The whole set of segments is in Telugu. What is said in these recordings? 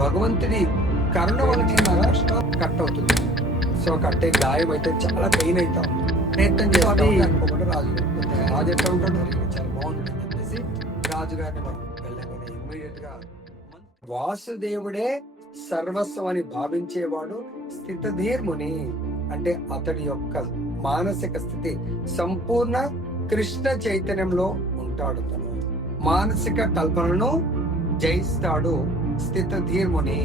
భగవంతుడి కరుణ వలన నా స్టాప్ కట్ అవుతుంది. సో కట్టే గాయం అయితే చాలా పెయిన్ అవుతా ఉంది. ప్రయత్నం చేయాలి అనుకోకుండా రాజు ఎట్లా ఉంటాడు, చాలా బాగుంటుంది అని చెప్పేసి రాజుగారిని వెళ్ళగానే ఇమ్మీడియట్ గా వాసుదేవుడే సర్వస్వం అని భావించేవాడు స్థితధీర్ముని. అంటే అతడి యొక్క మానసిక స్థితి సంపూర్ణ కృష్ణ చైతన్యంలో ఉంటాడు. తను మానసిక కల్పనను జయిస్తాడు. స్థితధీర్ముని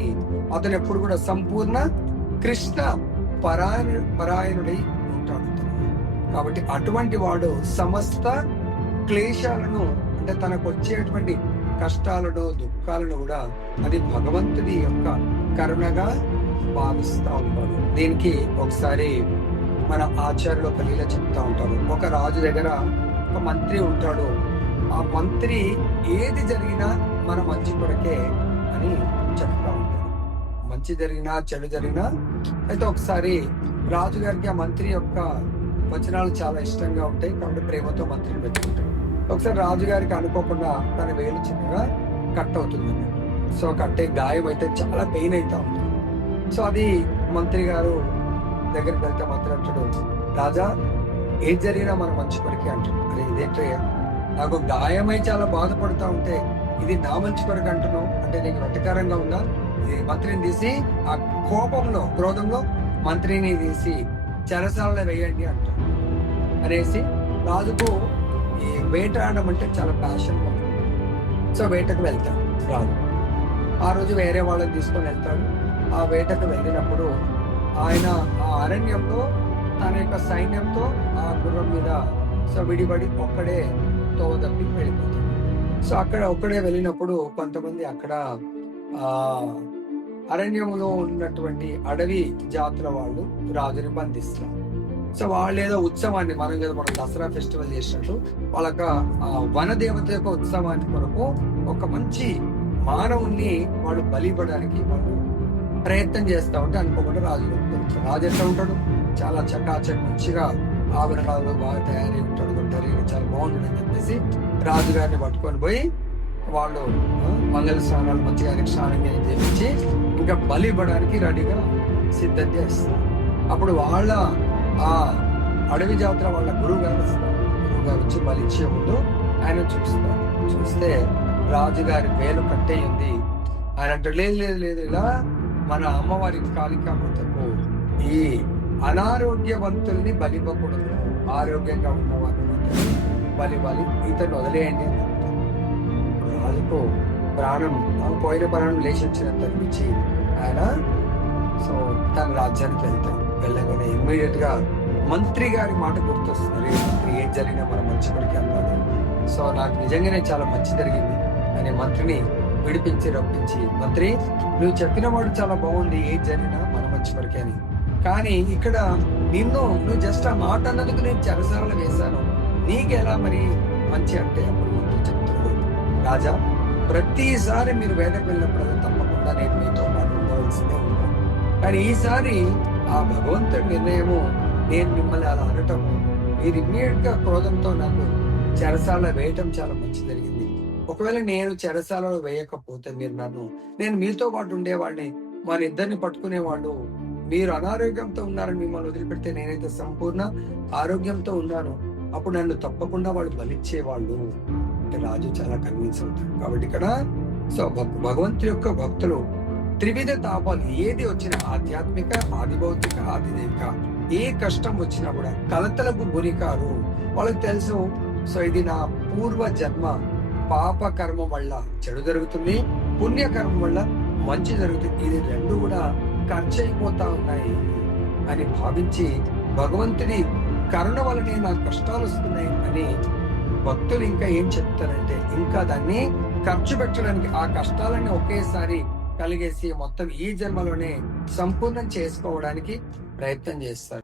అతను ఎప్పుడు కూడా సంపూర్ణ కృష్ణ పరాయణుడై ఉంటాడు. కాబట్టి అటువంటి వాడు సమస్త క్లేశాలను, అంటే తనకు వచ్చేటువంటి కష్టాలను దుఃఖాలను కూడా అది భగవంతుడి యొక్క కరుణగా భావిస్తూ ఉంటాడు. దీనికి ఒకసారి మన ఆచార్యులు ఒక లీల చెప్తా ఉంటారు. ఒక రాజు దగ్గర ఒక మంత్రి ఉంటాడు. ఆ మంత్రి ఏది జరిగినా మన మంచి కొరకే అని చెప్తా ఉంటాడు. మంచి జరిగినా చెడు జరిగినా. అయితే ఒకసారి రాజుగారికి ఆ మంత్రి యొక్క వచనాలు చాలా ఇష్టంగా ఉంటాయి కాబట్టి ప్రేమతో మంత్రిని పెట్టుకుంటాడు. ఒకసారి రాజుగారికి అనుకోకుండా తన వేలు చిన్నగా కట్ అవుతుంది. సో కట్టే గాయం అయితే చాలా పెయిన్ అవుతా ఉంటుంది. సో అది మంత్రి గారు దగ్గరికి వెళ్తే మంత్రి అంటాడు, రాజా ఏది జరిగినా మన మంచి కొరకే అంటాడు. అరే ఇదేంటయ్యా, నాకు గాయమై చాలా బాధపడుతూ ఉంటే ఇది నా మంచి కొరకు అంటున్నావు అంటే నీకు వెటకారంగా ఉందా? ఇది మంత్రిని తీసి ఆ కోపంలో క్రోధంలో మంత్రిని తీసి చెరసాలలో వేయండి అంటాడు. అనేసి రాజుకు ఈ వేటాడడం అంటే చాలా ప్యాషన్. సో వేటకు వెళ్తాడు రాజు. ఆ రోజు వేరే వాళ్ళని తీసుకొని వెళ్తాడు. ఆ వేటకు వెళ్ళినప్పుడు ఆయన ఆ అరణ్యంలో తన యొక్క సైన్యంతో ఆ గుర్రం మీద సో విడిబడి ఒక్కడే తోదప్పి వెళ్ళిపోతాడు. సో అక్కడ ఒక్కడే వెళ్ళినప్పుడు కొంతమంది అక్కడ ఆ అరణ్యంలో ఉన్నటువంటి అడవి జాతుల వాళ్ళు రాజుని బంధిస్తారు. సో వాళ్ళు ఏదో ఉత్సవాన్ని మనం దసరా ఫెస్టివల్ చేసినట్టు వాళ్ళక వన దేవత యొక్క ఉత్సవాన్ని కొరకు ఒక మంచి మానవుణ్ణి వాళ్ళు బలిపడడానికి వాళ్ళు ప్రయత్నం చేస్తా ఉంటే అనుకోకుండా రాజు ఎట్లా ఉంటాడు, చాలా చకాచక్ మంచిగా ఆభరణాలు బాగా తయారై ఉంటాడు. చాలా బాగుంటుంది అని చెప్పేసి రాజుగారిని పట్టుకొని పోయి వాళ్ళు మంగళ స్నానాలు మంచిగా స్నానం చేయించి ఇంకా బలి ఇవ్వడానికి రెడీగా సిద్ధం చేస్తారు. అప్పుడు వాళ్ళ ఆ అడవి జాతర వాళ్ళ గురువు గారు వచ్చి బలిచ్చే ముందు ఆయన చూస్తారు. చూస్తే రాజుగారి వేలు కట్టే ఉంది. ఆయన అంటే లేదు ఇలా మన అమ్మవారి కాళికామాతకు ఈ అనారోగ్యవంతుల్ని బలివ్వకూడదు, ఆరోగ్యంగా ఉన్నవారిని బలి ఇతను వదిలేయండి అని చెప్తారు. రాజుకు ప్రాణం పోయిన ప్రాణం లేచించినంత అనిపించి ఆయన సో తన రాజ్యానికి వెళ్ళగానే ఇమ్మీడియట్ గా మంత్రి గారి మాట గుర్తొస్తుంది. మంత్రి ఏం జరిగినా మన మంచి కొరికి అన్నాడు. సో నాకు నిజంగానే చాలా మంచి జరిగింది అని మంత్రిని విడిపించి రప్పించి, మంత్రి నువ్వు చెప్పిన వాడు చాలా బాగుంది, ఏది జరిగినా మన మంచి కొరికే అని. కానీ ఇక్కడ నువ్వు జస్ట్ ఆ మాట అన్నందుకు నేను చెరసాలలో వేశాను, నీకెలా మరి మంచి అంటే? అప్పుడు మంత్రి చెప్తున్నాడు, రాజా ప్రతిసారి మీరు వేదకు వెళ్ళినప్పుడు తప్పకుండా నేను మీతో పాటు ఉండవలసిందే ఉంటాను. కానీ ఈసారి ఆ భగవంతుడి నిర్ణయము నేను మిమ్మల్ని అలా అనటము, మీరు ఇమ్మీడియట్ గా క్రోధంతో నాకు చెరసాల వేయటం చాలా మంచి జరిగింది. ఒకవేళ నేను చెరసాలలో వేయకపోతే నేను మీతో పాటు ఉండేవాడిని, మన ఇద్దరిని పట్టుకునేవాడు. మీరు అనారోగ్యంతో ఉన్నారని మిమ్మల్ని వదిలిపెడితే నేనైతే సంపూర్ణ ఆరోగ్యంతో ఉన్నాను, అప్పుడు నన్ను తప్పకుండా వాళ్ళు బలిచ్చేవాళ్ళు అంటే రాజు చాలా కన్విన్స్ అవుతాడు. కాబట్టి ఇక్కడ సో భగవంతుడి యొక్క భక్తులు త్రివిధ తాపాలు ఏది వచ్చినా, ఆధ్యాత్మిక, ఆదిభౌతిక, ఆదిదైవిక, ఏ కష్టం వచ్చినా కూడా కలతలకు గురికారు. వాళ్ళకి తెలుసు సో ఇది నా పూర్వ జన్మ పాప కర్మ వల్ల చెడు జరుగుతుంది, పుణ్యకర్మ వల్ల మంచి జరుగుతుంది, ఇది రెండు కూడా ఖర్చు అయిపోతా ఉన్నాయి అని భావించి భగవంతుడి కరుణ వల్లనే నాకు కష్టాలు వస్తున్నాయి అని భక్తులు ఇంకా ఏం చెప్తారంటే ఇంకా దాన్ని ఖర్చు పెట్టడానికి, ఆ కష్టాలన్నీ ఒకేసారి కలిగేసి మొత్తం ఈ జన్మలోనే సంపూర్ణం చేసుకోవడానికి ప్రయత్నం చేస్తారు.